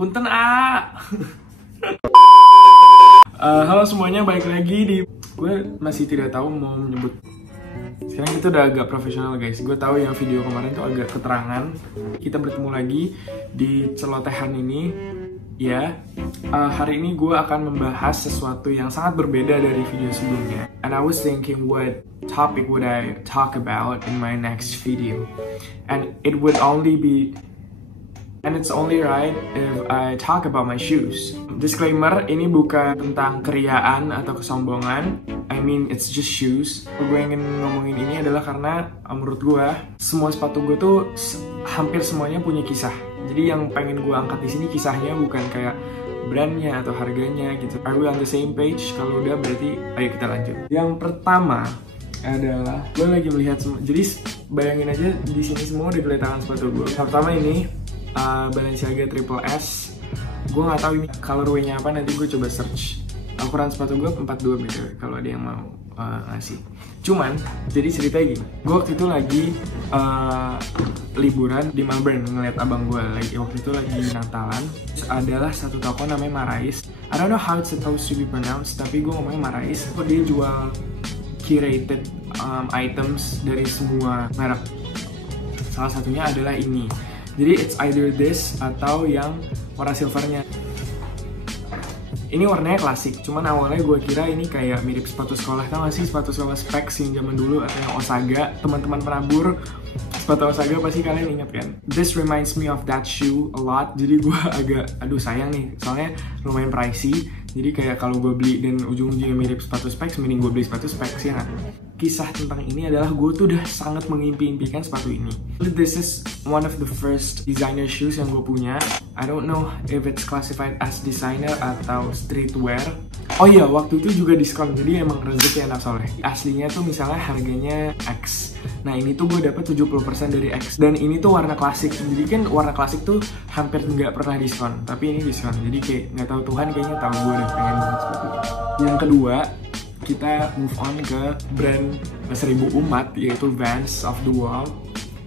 Punten halo semuanya, balik lagi di... Gue masih tidak tahu mau menyebut. Sekarang kita udah agak profesional guys. Gue tahu yang video kemarin tuh agak keterangan. Kita bertemu lagi di celotehan ini. Ya, hari ini gue akan membahas sesuatu yang sangat berbeda dari video sebelumnya. And I was thinking what topic would I talk about in my next video. And it's only right if I talk about my shoes. Disclaimer, ini bukan tentang keriaan atau kesombongan. I mean, it's just shoes. Gue ingin ngomongin ini adalah karena menurut gue, semua sepatu gue tuh hampir semuanya punya kisah. Jadi yang pengen gue angkat di sini kisahnya bukan kayak brandnya atau harganya gitu. Are we on the same page? Kalau udah berarti ayo kita lanjut. Yang pertama adalah gue lagi melihat semua. Jadi bayangin aja di sini semua udah kelihatan sepatu gue. Yang pertama ini Balenciaga Triple S. Gue nggak tahu ini colorway-nya apa, nanti gue coba search. Ukuran sepatu gue 42 meter kalau ada yang mau ngasih. Cuman jadi ceritanya gini, gue waktu itu lagi liburan di Melbourne ngeliat abang gue waktu itu lagi Natalan. Adalah satu toko namanya Marais. I don't know how it's supposed to be pronounced, tapi gue ngomongnya Marais. Kok dia jual curated items dari semua merek. Salah satunya adalah ini. Jadi it's either this atau yang warna silvernya. Ini warnanya klasik, cuman awalnya gue kira ini kayak mirip sepatu sekolah. Tau gak sih sepatu sekolah Specs yang zaman dulu atau yang Osaga? Teman-teman penabur sepatu Osaga pasti kalian inget kan? This reminds me of that shoe a lot. Jadi gue agak, aduh sayang nih, soalnya lumayan pricey. Jadi kayak kalau gue beli dan ujung-ujungnya mirip sepatu Specs, mending gue beli sepatu Specs ya kan? Kisah tentang ini adalah gue tuh udah sangat mengimpi-impikan sepatu ini. This is one of the first designer shoes yang gue punya. I don't know if it's classified as designer atau streetwear. Oh iya, waktu itu juga diskon, jadi emang rezeki anak soleh. Aslinya tuh misalnya harganya X. Nah ini tuh gue dapet 70% dari X. Dan ini tuh warna klasik. Jadi kan warna klasik tuh hampir nggak pernah diskon. Tapi ini diskon. Jadi kayak nggak tahu Tuhan kayaknya tahu gue udah pengen banget seperti itu. Yang kedua, kita move on ke brand 1000 umat, yaitu Vans of the World.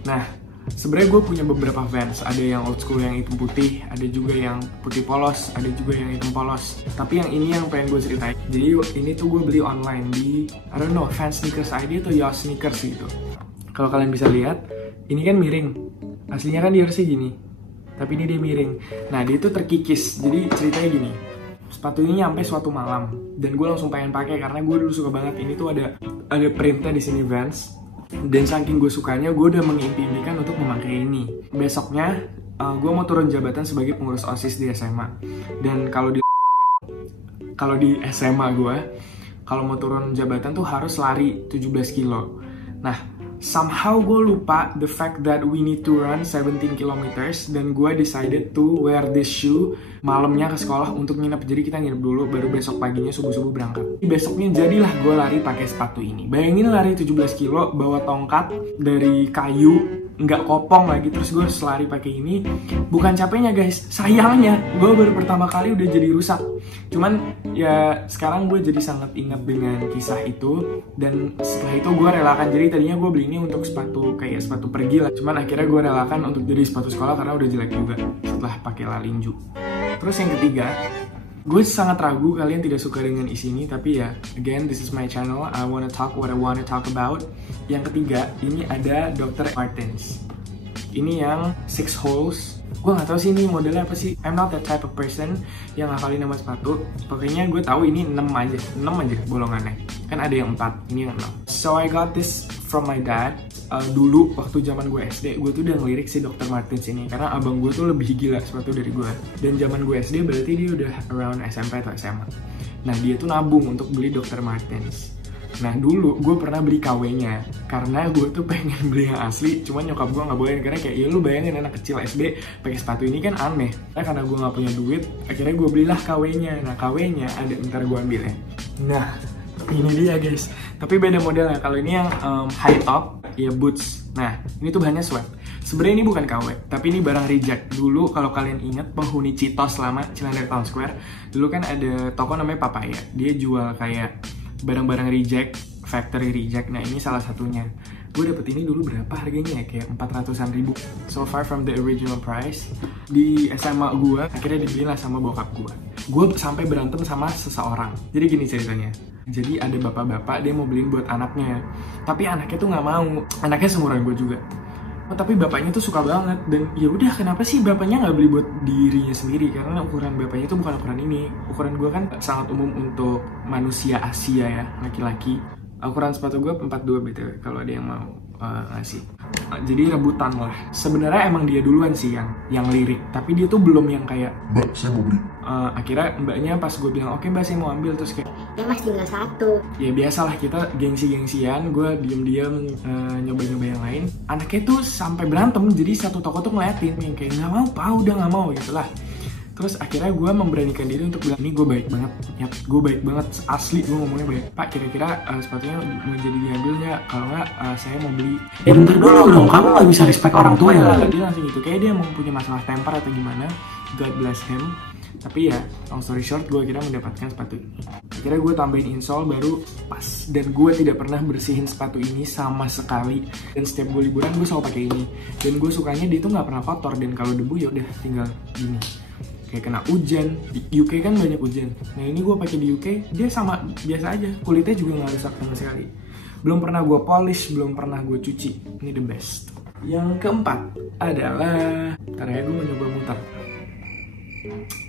Nah, sebenarnya gue punya beberapa Vans. Ada yang old school yang hitam putih, ada juga yang putih polos, ada juga yang hitam polos. Tapi yang ini yang pengen gue ceritain. Jadi ini tuh gue beli online di, I don't know, Vans Sneakers ID atau Yoss Sneakers gitu. Kalau kalian bisa lihat, ini kan miring. Aslinya kan dia harusnya gini, tapi ini dia miring. Nah, dia tuh terkikis. Jadi ceritanya gini. Sepatu ini nyampe suatu malam dan gue langsung pengen pakai karena gue dulu suka banget. Ini tuh ada printnya di sini Vans, dan saking gue sukanya gue udah mengimpi-impikan untuk memakai ini. Besoknya gue mau turun jabatan sebagai pengurus OSIS di SMA. Dan kalau di SMA gue, kalau mau turun jabatan tuh harus lari 17 kilo. Nah, somehow gue lupa the fact that we need to run 17 kilometers, dan gue decided to wear this shoe malamnya ke sekolah untuk nginep. Jadi kita nginep dulu, baru besok paginya subuh-subuh berangkat. Besoknya jadilah gue lari pakai sepatu ini. Bayangin lari 17 kilo bawa tongkat dari kayu, nggak kopong lagi, terus gue lari pakai ini. Bukan capeknya guys, sayangnya gue baru pertama kali udah jadi rusak. Cuman ya sekarang gue jadi sangat ingat dengan kisah itu, dan setelah itu gue relakan. Jadi tadinya gue beli ini untuk sepatu kayak sepatu pergi lah, cuman akhirnya gue relakan untuk jadi sepatu sekolah karena udah jelek juga setelah pakai lalinju. Terus yang ketiga, gue sangat ragu kalian tidak suka dengan isi ini, tapi ya, again, this is my channel, I wanna talk what I wanna talk about. Yang ketiga, ini ada Dr. Martens. Ini yang 6 holes. Gue gak tahu sih ini modelnya apa sih. I'm not that type of person yang ngafalin nama sepatu. Pokoknya gue tahu ini 6 aja bolongannya. Kan ada yang 4, ini yang 6. So I got this from my dad. Dulu waktu zaman gue SD, gue tuh udah ngelirik si Dr. Martens ini karena abang gue tuh lebih gila sepatu dari gue. Dan zaman gue SD berarti dia udah around SMP atau SMA. Nah, dia tuh nabung untuk beli Dr. Martens. Nah, dulu gue pernah beli KW-nya karena gue tuh pengen beli yang asli, cuman nyokap gue nggak bolehin karena kayak, ya lu bayangin anak kecil SD pakai sepatu ini kan aneh. Nah, karena gue nggak punya duit, akhirnya gue belilah KW-nya. Nah, KW-nya ada, ntar gue ambil ya. Nah, ini dia guys. Tapi beda modelnya. Kalau ini yang high top, ya boots. Nah, ini tuh bahannya sweat. Sebenarnya ini bukan KW, tapi ini barang reject. Dulu kalau kalian ingat penghuni Citos lama, Cilandak Town Square, dulu kan ada toko namanya Papaya. Dia jual kayak barang-barang reject, factory reject. Nah, ini salah satunya. Gue dapet ini dulu berapa harganya ya, kayak 400-an ribu. So far from the original price. Di SMA gue akhirnya dibeliin lah sama bokap gue. Gue sampai berantem sama seseorang. Jadi gini ceritanya, jadi ada bapak-bapak, dia mau beliin buat anaknya, tapi anaknya tuh nggak mau. Anaknya seumuran gue juga. Oh, tapi bapaknya tuh suka banget, dan ya udah, kenapa sih bapaknya nggak beli buat dirinya sendiri? Karena ukuran bapaknya tuh bukan ukuran ini. Ukuran gue kan sangat umum untuk manusia Asia ya, laki-laki. Ukuran sepatu gue 42 BTW kalau ada yang mau ngasih. Jadi rebutan lah. Sebenarnya emang dia duluan sih yang lirik, tapi dia tuh belum yang kayak, "Mbak, saya mau beli." Akhirnya mbaknya pas gue bilang, "Oke mbak, saya mau ambil," terus kayak, "Ya mas, tinggal satu." Ya biasalah kita gengsi-gengsian, gue diem-diem nyoba-nyoba yang lain. Anaknya tuh sampai berantem, jadi satu toko tuh ngeliatin yang kayak, "Nggak mau pak, udah nggak mau," gitu lah. Terus akhirnya gue memberanikan diri untuk bilang, "Ini gue baik banget, ya, gue baik banget, asli gue ngomongnya baik. Pak, kira-kira sepatunya mau jadi diambil nggak? Kalau nggak, saya mau beli." "Ya bentar dulu dong, kamu nggak bisa respect orang tua ya?" Dia langsung gitu, kayak dia mau punya masalah temper atau gimana. God bless him. Tapi ya, long story short, gue kira mendapatkan sepatu ini. Akhirnya gue tambahin insole baru pas. Dan gue tidak pernah bersihin sepatu ini sama sekali. Dan setiap gue liburan, gue selalu pakai ini. Dan gue sukanya dia tuh nggak pernah kotor. Dan kalau debu ya udah tinggal gini. Kayak kena hujan. Di UK kan banyak hujan. Nah ini gue pakai di UK, dia sama biasa aja. Kulitnya juga nggak rusak sama sekali. Belum pernah gue polish, belum pernah gue cuci. Ini the best. Yang keempat adalah, ntar ya, gue mau nyoba muter.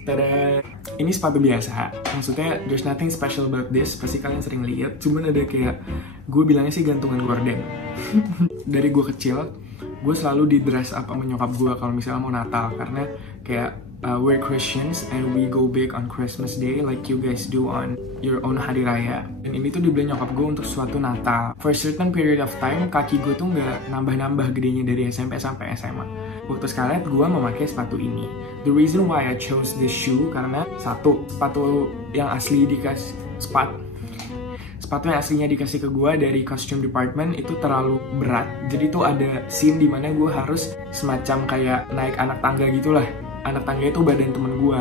Tada! Ini sepatu biasa, maksudnya there's nothing special about this, pasti kalian sering lihat. Cuman ada kayak, gue bilangnya sih gantungan gorden. Dari gue kecil, gue selalu di dress up sama nyokap gue kalau misalnya mau Natal, karena kayak we're Christians and we go big on Christmas Day like you guys do on your own hari raya. Dan ini tuh dibeli nyokap gue untuk suatu Natal. For a certain period of time, kaki gue tuh nggak nambah-nambah gedenya dari SMP sampai SMA. Waktu sekarang gue memakai sepatu ini. The reason why I chose this shoe karena satu, sepatu yang asli dikasih sepatu yang aslinya dikasih ke gue dari costume department itu terlalu berat. Jadi tuh ada scene dimana gue harus semacam kayak naik anak tangga gitulah. Anak tangga itu badan temen gue.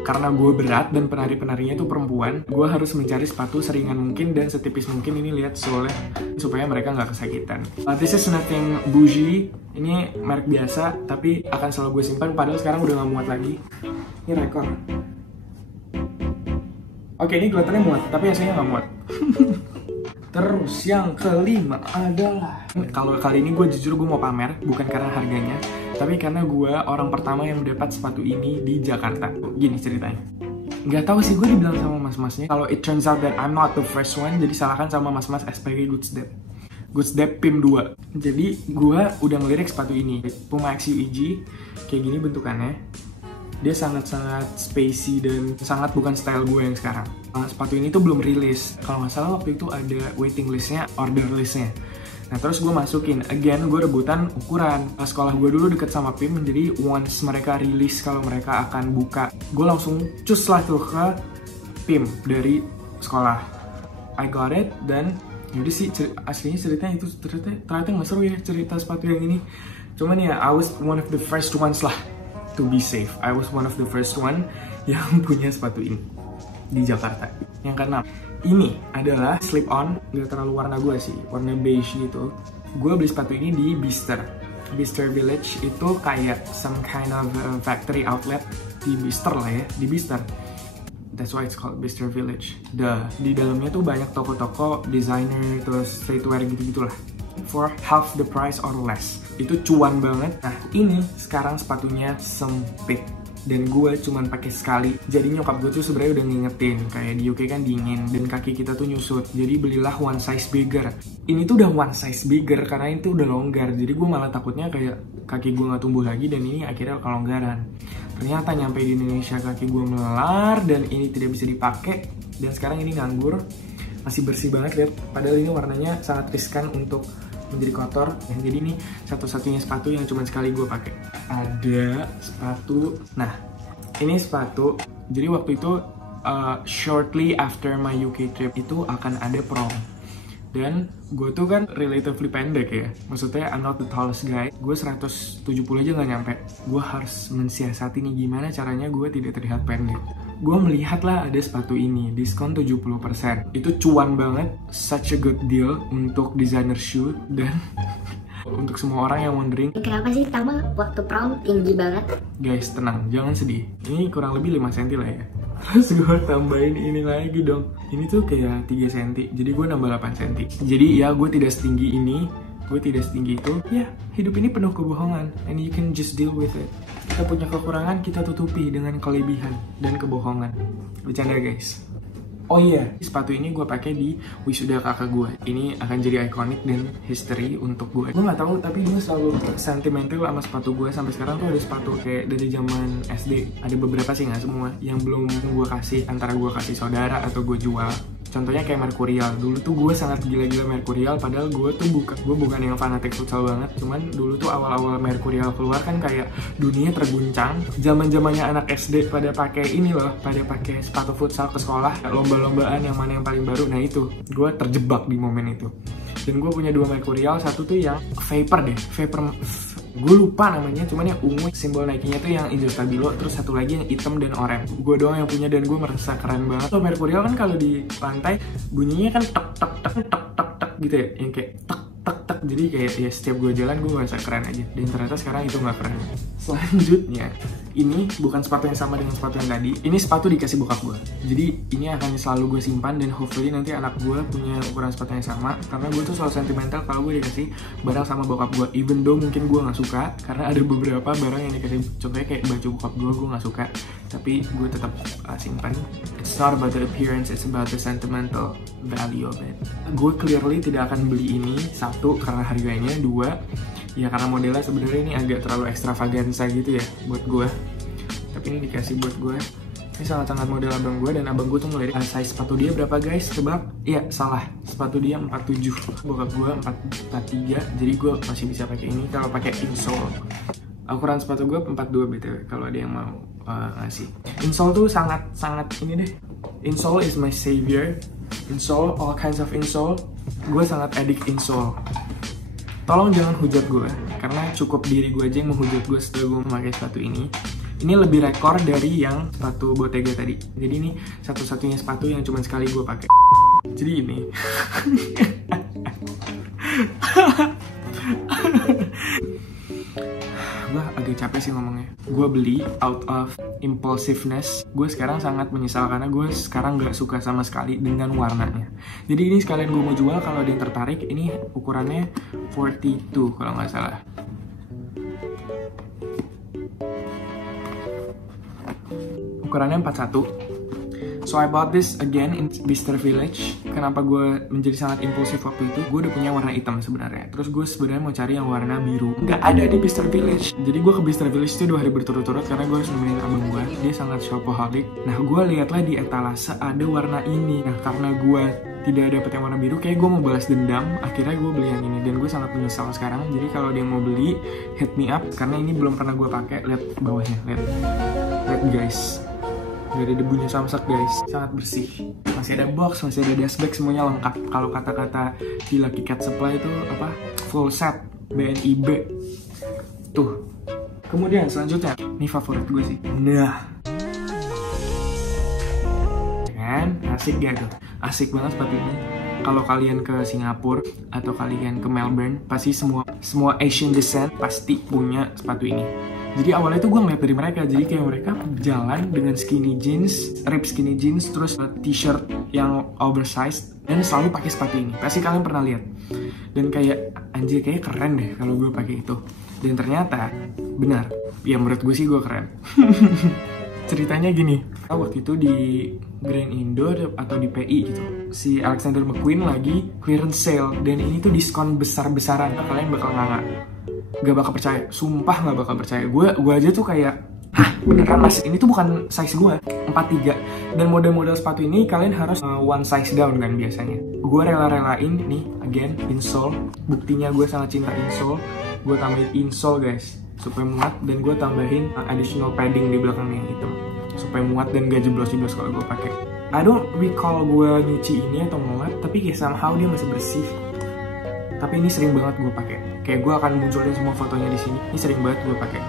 Karena gue berat dan penari-penarinya itu perempuan, gue harus mencari sepatu seringan mungkin dan setipis mungkin. Ini lihat soalnya supaya mereka nggak kesakitan. This is nothing bougie. Ini merek biasa, tapi akan selalu gue simpan. Padahal sekarang udah nggak muat lagi. Ini rekor. Oke, ini kelihatannya muat, tapi aslinya nggak muat. Terus yang kelima adalah, kalau kali ini gue jujur gue mau pamer, bukan karena harganya, tapi karena gue orang pertama yang mendapat sepatu ini di Jakarta. Gini ceritanya, nggak tahu sih, gue dibilang sama mas-masnya kalau it turns out that I'm not the first one, jadi salahkan sama mas-mas SPG Goodsdep PIM 2. Jadi gue udah ngelirik sepatu ini, Puma X UEG, kayak gini bentukannya. Dia sangat-sangat spacey dan sangat bukan style gue yang sekarang. Sepatu ini tuh belum rilis. Kalau nggak salah waktu itu ada waiting listnya, order listnya. Nah terus gue masukin, again gue rebutan ukuran. Sekolah gue dulu deket sama PIM, jadi once mereka rilis kalau mereka akan buka, gue langsung cus lah tuh ke PIM dari sekolah. I got it, dan yaudah sih aslinya ceritanya itu ternyata nggak seru ya cerita sepatu yang ini. Cuman ya I was one of the first ones lah. To be safe, I was one of the first one yang punya sepatu ini di Jakarta. Yang keenam, ini adalah slip-on, gak terlalu warna gue sih, warna beige gitu. Gue beli sepatu ini di Bicester Village, itu kayak some kind of factory outlet di Bicester lah ya, di Bicester. That's why it's called Bicester Village. Di dalamnya tuh banyak toko-toko designer, terus streetwear gitu-gitulah. For half the price or less. Itu cuan banget. Nah ini sekarang sepatunya sempit dan gue cuman pakai sekali. Jadi nyokap gue tuh sebenarnya udah ngingetin kayak di UK kan dingin dan kaki kita tuh nyusut. Jadi belilah one size bigger. Ini tuh udah one size bigger karena itu udah longgar. Jadi gue malah takutnya kayak kaki gue nggak tumbuh lagi dan ini akhirnya kelonggaran. Ternyata nyampe di Indonesia kaki gue melelar dan ini tidak bisa dipakai. Dan sekarang ini nganggur, masih bersih banget lihat. Padahal ini warnanya sangat riskan untuk menjadi kotor. Jadi ini satu-satunya sepatu yang cuma sekali gue pakai. Ada sepatu. Nah, ini sepatu. Jadi waktu itu shortly after my UK trip itu akan ada prom. Dan gue tuh kan relatively pendek ya. Maksudnya I'm not the tallest guy. Gue 170 aja gak nyampe. Gue harus mensiasati nih gimana caranya gue tidak terlihat pendek. Gue melihat lah ada sepatu ini, diskon 70%. Itu cuan banget, such a good deal untuk designer shoe. Dan untuk semua orang yang wondering, kenapa sih Tama waktu prom tinggi banget? Guys, tenang, jangan sedih. Ini kurang lebih 5 cm lah ya. Terus gue tambahin ini lagi dong. Ini tuh kayak 3 cm, jadi gue nambah 8 cm. Jadi ya gue tidak setinggi ini, gue tidak setinggi itu. Ya, hidup ini penuh kebohongan, and you can just deal with it. Kita punya kekurangan, kita tutupi dengan kelebihan dan kebohongan. Bercanda guys. Oh iya, sepatu ini gue pakai di wisuda kakak gue. Ini akan jadi ikonik dan history untuk gue. Gue nggak tahu, tapi gue selalu sentimental sama sepatu gue. Sampai sekarang tuh ada sepatu kayak dari zaman SD. Ada beberapa sih, nggak semua, yang belum gue kasih. Antara gue kasih saudara atau gue jual. Contohnya kayak Mercurial. Dulu tuh gue sangat gila-gila Mercurial, padahal gue bukan yang fanatik futsal banget. Cuman dulu tuh awal-awal Mercurial keluar kan kayak dunia terguncang. Zaman-zamannya anak SD pada pakai ini loh, pada pakai sepatu futsal ke sekolah, lomba-lombaan yang mana yang paling baru. Nah itu, gue terjebak di momen itu. Dan gue punya 2 Mercurial, satu tuh yang Vapor deh, gue lupa namanya, cuman yang ungu simbol Nike-nya tuh yang hijau stabilo, terus satu lagi yang hitam dan oranye. Gue doang yang punya dan gue merasa keren banget. So, Mercurial kan kalau di lantai bunyinya kan tek tek tek tek tek tek gitu ya, yang kayak tek tek tek. Jadi kayak ya setiap gue jalan gue merasa keren aja. Dan ternyata sekarang itu nggak keren. Selanjutnya, ini bukan sepatu yang sama dengan sepatu yang tadi. Ini sepatu dikasih bokap gue. Jadi ini akan selalu gue simpan dan hopefully nanti anak gue punya ukuran sepatu yang sama. Karena gue tuh selalu sentimental kalau gue dikasih barang sama bokap gue. Even though mungkin gue nggak suka, karena ada beberapa barang yang dikasih, contohnya kayak baju bokap gue nggak suka. Tapi gue tetap simpan. It's not about the appearance, it's about the sentimental value of it. Gue clearly tidak akan beli ini, satu karena harganya, 2 ya karena modelnya sebenarnya ini agak terlalu ekstravaganza gitu ya buat gue. Tapi ini dikasih buat gue. Ini sangat-sangat model abang gue, dan abang gue tuh ngelirik size sepatu dia berapa guys? Sebab, iya salah, sepatu dia 47, bokap gue 43, jadi gue masih bisa pakai ini kalau pakai insole. Ukuran sepatu gue 42 btw kalau ada yang mau ngasih. Insole tuh sangat ini deh. Insole is my savior. Insole, all kinds of insole. Gue sangat addict insole. Tolong jangan hujat gue, karena cukup diri gue aja yang menghujat gue setelah gue memakai sepatu ini. Ini lebih rekor dari yang sepatu Bottega tadi. Jadi ini satu-satunya sepatu yang cuma sekali gue pakai. Jadi ini. Gue agak capek sih ngomongnya. Gue beli out of impulsiveness. Gue sekarang sangat menyesal karena gue sekarang gak suka sama sekali dengan warnanya. Jadi ini sekalian gue mau jual kalau ada yang tertarik. Ini ukurannya 42 kalau nggak salah. Ukurannya 41. So I bought this again in Bicester Village. Kenapa gue menjadi sangat impulsif waktu itu? Gue udah punya warna hitam sebenarnya. Terus gue sebenarnya mau cari yang warna biru. Nggak ada di Bicester Village. Jadi gue ke Bicester Village itu 2 hari berturut-turut karena gue harus nemenin abang gue. Dia sangat shopaholic. Nah gue lihatlah di etalase ada warna ini. Nah karena gue tidak dapet yang warna biru, kayak gue mau balas dendam. Akhirnya gue beli yang ini dan gue sangat menyesal sekarang. Jadi kalau dia mau beli, hit me up karena ini belum pernah gue pakai. Lihat bawahnya, lihat guys. Gak ada debunya samsak guys, sangat bersih. Masih ada box, masih ada dashback, semuanya lengkap. Kalau kata-kata di Lucky Cat Supply itu apa? Full set, BNIB. Tuh. Kemudian selanjutnya, ini favorit gue sih. Nah, kan asik gak tuh? Asik banget sepatu ini. Kalau kalian ke Singapura atau kalian ke Melbourne, pasti semua Asian descent pasti punya sepatu ini. Jadi awalnya tuh gue ngeliat dari mereka, jadi kayak mereka jalan dengan skinny jeans, rip skinny jeans, terus t-shirt yang oversized, dan selalu pakai sepatu ini. Pasti kalian pernah lihat. Dan kayak anjir, kayak keren deh kalau gue pakai itu. Dan ternyata benar, ya menurut gue sih gue keren. Ceritanya gini, waktu itu di Grand Indo atau di PI gitu, si Alexander McQueen lagi clearance sale, dan ini tuh diskon besar-besaran. Kalian bakal nganga. Gak bakal percaya, sumpah gak bakal percaya. Gue aja tuh kayak, hah beneran mas, ini tuh bukan size gue, 43. Dan model-model sepatu ini kalian harus one size down kan biasanya. Gue rela-relain nih, again, insole. Buktinya gue sangat cinta insole. Gue tambahin insole guys, supaya muat. Dan gue tambahin additional padding di belakangnya yang hitam, supaya muat dan gak jeblos-jeblos kalau gue pakai. I don't recall gue nyuci ini atau ngelap, tapi kayak somehow dia masih bersih. Tapi ini sering banget gue pakai. Kayak gue akan munculin semua fotonya di sini. Ini sering banget gue pakai.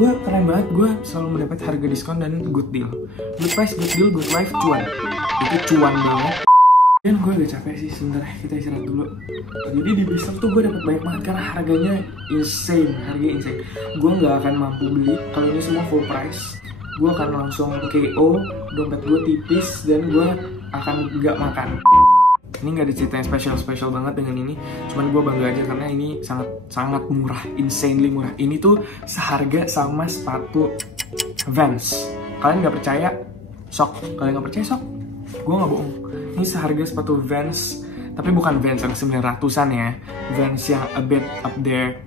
Gue keren banget, gue selalu mendapat harga diskon dan good deal. Good price, good deal, good life, cuan. Itu cuan banget. Dan gue udah capek sih, sebentar kita istirahat dulu. Jadi di Bicester tuh gue dapet banyak banget karena harganya insane, harganya insane. Gue nggak akan mampu beli kalau ini semua full price. Gue akan langsung KO, dompet gue tipis dan gue akan nggak makan. Ini nggak ada cerita yang spesial banget dengan ini. Cuman gue bangga aja karena ini sangat murah, insanely murah. Ini tuh seharga sama sepatu Vans. Kalian nggak percaya? Sok. Kalian nggak percaya sok? Gue nggak bohong. Ini seharga sepatu Vans, tapi bukan Vans yang 900-an ya. Vans yang a bit up there.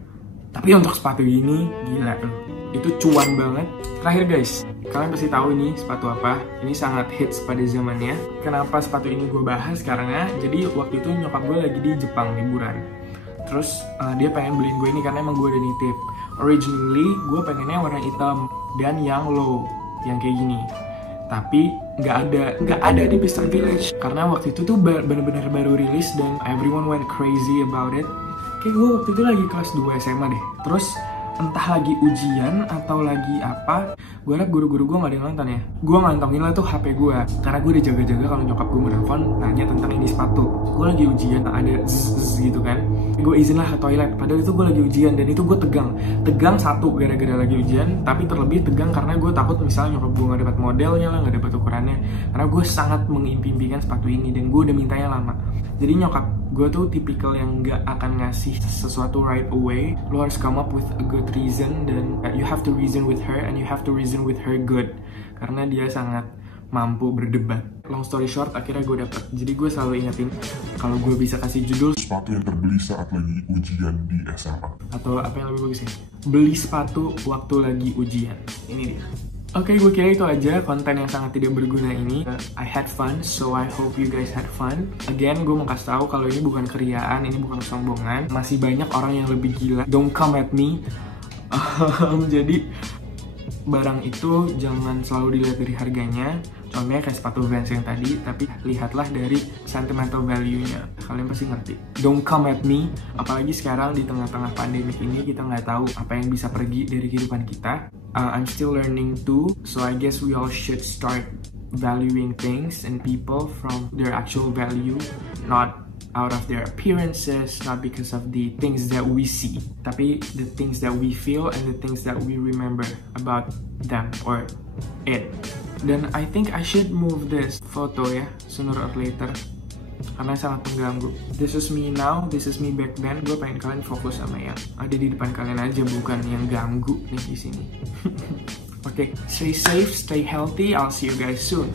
Tapi untuk sepatu ini, gila loh. Itu cuan banget. Terakhir guys, kalian pasti tahu ini sepatu apa. Ini sangat hits pada zamannya. Kenapa sepatu ini gue bahas? Karena jadi waktu itu nyokap gue lagi di Jepang liburan. Terus dia pengen beliin gue ini karena emang gue udah nitip. Originally, gue pengennya warna hitam dan yang low, yang kayak gini. Tapi nggak ada di Bicester Village karena waktu itu tuh bener-bener baru rilis dan everyone went crazy about it. Kayak gue waktu itu lagi kelas 2 SMA deh. Terus entah lagi ujian atau lagi apa, gue liat guru-guru gue gak ada yang nonton ya. Gue ngantongin lah tuh HP gue karena gue udah jaga-jaga kalau nyokap gue menelpon nanya tentang ini sepatu. Gue lagi ujian, ada zzz gitu kan. Gue izin lah ke toilet, padahal itu gue lagi ujian dan itu gue tegang satu gara-gara lagi ujian, tapi terlebih tegang karena gue takut misalnya nyokap gue gak dapat modelnya lah, gak dapat ukurannya, karena gue sangat mengimpi-impikan sepatu ini dan gue udah mintanya lama. Jadi nyokap gue tuh tipikal yang gak akan ngasih sesuatu right away. Lo harus come up with a good reason dan you have to reason with her and you have to reason with her good karena dia sangat mampu berdebat. Long story short, akhirnya gue dapet. Jadi gue selalu ingetin kalau gue bisa kasih judul sepatu yang terbeli saat lagi ujian di SMA, atau apa yang lebih bagus ya, beli sepatu waktu lagi ujian. Ini dia. Oke, gue kira itu aja konten yang sangat tidak berguna ini. I had fun, so I hope you guys had fun. Again, gue mau kasih tahu kalau ini bukan keriaan, ini bukan kesombongan. Masih banyak orang yang lebih gila. Don't come at me. Jadi barang itu jangan selalu dilihat dari harganya. Contohnya kayak sepatu Vans yang tadi, tapi lihatlah dari sentimental value-nya. Kalian pasti ngerti. Don't come at me. Apalagi sekarang di tengah-tengah pandemik ini kita nggak tahu apa yang bisa pergi dari kehidupan kita. I'm still learning too, so I guess we all should start valuing things and people from their actual value, not out of their appearances, not because of the things that we see, tapi the things that we feel and the things that we remember about them or it. Dan I think I should move this photo ya, sooner or later, karena sangat mengganggu. This is me now, this is me back then. Gue pengen kalian fokus sama yang ada di depan kalian aja, bukan yang ganggu nih di sini. Okay, stay safe, stay healthy. I'll see you guys soon.